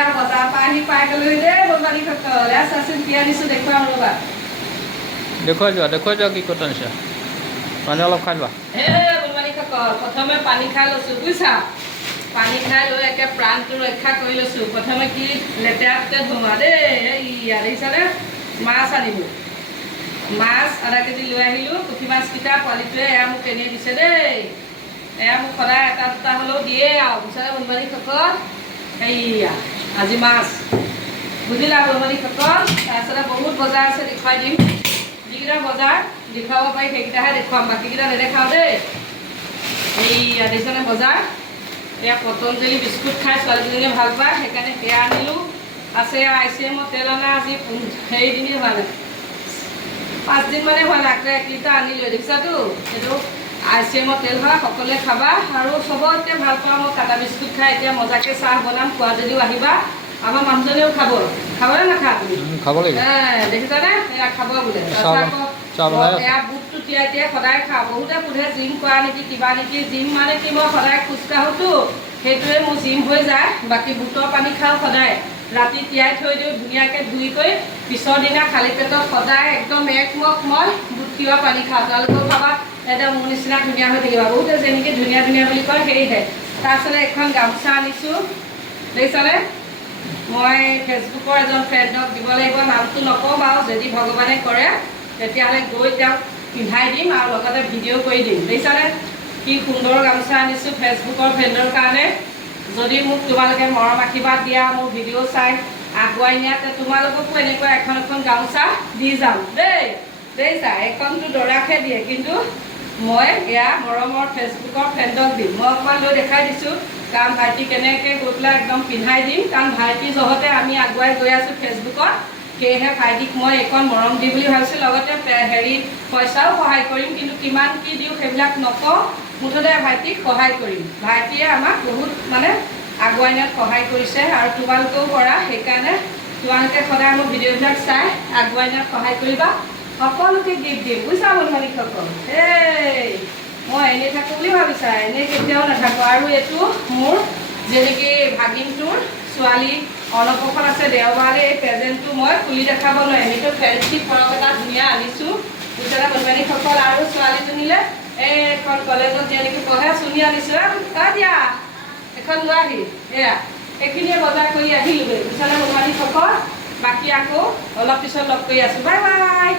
এয়া বজাৰ পৰা আহি পাই গ'লো দেই বনবাৰীসকল চাচোন কি আনিছোঁ দেখুৱাম ৰ'বা দেখুৱাই যোৱা কি কথা আনিছা পানী অলপ খাই লোৱা বনবাৰীসকল প্ৰথমে পানী খাই লৈছোঁ বুজিছা পানী খাই লৈ একে প্ৰাণটো ৰক্ষা কৰি লৈছোঁ প্ৰথমে কি লেতেৰাতে ধোৱা দেই এইয়া দেখিছানে মাছ আনিলোঁ মাছ আধা কেজি লৈ আহিলোঁ পুঠি মাছকেইটা পোৱালিটোৱে এয়া মোক এনেই দিছে দেই এয়া মোক সদায় এটা দুটা হ'লেও দিয়ে আৰু বুজিছানে বনবাৰীসকল এইয়া আজি মাছ বুজিলা বনবাৰীসকল তাৰপিছতে বহুত বজাৰ আছে দেখুৱাই দিম যিকেইটা বজাৰ দেখুৱাব পাৰি সেইকেইটাহে দেখুৱাম বাকীকেইটা নেদেখাওঁ দেই এইয়া দেখিছানে বজাৰ এয়া পতঞ্জলি বিস্কুট খাই ছোৱালীজনীয়ে ভাল পায় সেইকাৰণে সেয়া আনিলোঁ আছে ICM তেল অনা আজি হেৰিদিনেই হোৱা নাই 5 দিন মানে হোৱা নাই আকৌ 1 লিটাৰ আনিলোঁ দেখিছাতো এইটো ICM তেল হয় সকলোৱে খাবা আৰু চবতকৈ ভাল পোৱা মই কাটা বিস্কুট খাই এতিয়া মজাকৈ চাহ বনাম খোৱা যদিও আহিবা আমাৰ মানুহজনেও খাবনে নাখায় খাব লাগিব দেখিছানে এয়া খাব বোলে এয়া বুটটো তিয়াই তিয়াই সদায় খাওঁ বহুতে সোধে জিম কৰা নেকি কিবা নেকি জিম মানে কি মই সদায় খোজকাঢ়োতো সেইটোৱে মোৰ জিম হৈ যায় বাকী বুটৰ পানী খাওঁ সদায় ৰাতি তিয়াই থৈ দিওঁ ধুনীয়াকৈ ধুই কৰি পিছৰ দিনা খালী পেটত সদায় একদম একমগ মই বুট তিয়াই পানী খাওঁ তেওঁলোকেও খাবা একদম মোৰ নিচিনা ধুনীয়া হৈ থাকিবা বহুতে যেনেকৈ ধুনীয়া ধুনীয়া বুলি কয় সেয়েহে তাৰপিছতে এখন গামোচা আনিছোঁ দেখিছানে মই ফেচবুকৰ এজন ফ্ৰেণ্ডক দিব লাগিব নামটো নকওঁ বাৰু যদি ভগৱানে কৰে তেতিয়াহ'লে গৈ তেওঁক পিন্ধাই দিম আৰু লগতে ভিডিঅ' কৰি দিম দেখিছানে কি সুন্দৰ গামোচা আনিছোঁ ফেচবুকৰ ফ্ৰেণ্ডৰ কাৰণে যদি মোক তোমালোকে মৰম আশীৰ্বাদ দিয়া মোৰ ভিডিঅ' চাই আগুৱাই নিয়াতে তোমালোককো এনেকুৱা এখন এখন গামোচা দি যাম দেখিছা এখনটো দৰাকহে দিয়ে কিন্তু মই এয়া মৰমৰ ফেচবুকৰ ফ্ৰেণ্ডক দিম মই অকণমান লৈ দেখাই দিছোঁ কাৰণ ভাইটি কেনেকৈ গৈ পেলাই একদম পিন্ধাই দিম কাৰণ ভাইটি জহতে আমি আগুৱাই গৈ আছোঁ ফেচবুকত সেয়েহে ভাইটিক মই এইখন মৰম দিম বুলি ভাবিছোঁ লগতে হেৰি পইচাও সহায় কৰিম কিন্তু কিমান কি দিওঁ সেইবিলাক নকওঁ মুঠতে ভাইটিক সহায় কৰিম ভাইটিয়ে আমাক বহুত মানে আগুৱাই নিয়াত সহায় কৰিছে আৰু তোমালোকেও কৰা সেইকাৰণে তোমালোকে সদায় মোৰ ভিডিঅ'বিলাক চাই আগুৱাই নিয়াত সহায় কৰিবা সকলোকে গিফ্ট দিম বুজিছা বন্ধুসকল মই এনেই থাকোঁ বুলি ভাবিছা এনেই কেতিয়াও নাথাকোঁ আৰু এইটো মোৰ যেনেকৈ ভাগিনটোৰ ছোৱালী অন্নপ্ৰসন আছে দেওবাৰে এই প্ৰেজেণ্টটো মই খুলি দেখাব নোৱাৰিম এইটো ফেঞ্চি ফৰক এটা ধুনীয়া আনিছোঁ বুজিছানে বন্ধুসকল আৰু ছোৱালীজনীলৈ এইখন কলেজত যেনেকৈ পঢ়ে চুনি আনিছোঁ দিয়া এখন লৈ আহি এয়া এইখিনিয়ে বজাৰ কৰি আহিলোগৈ বুজিছানে বন্ধুসকল বাকী আকৌ অলপ পিছত লগ কৰি আছোঁ বাই বাই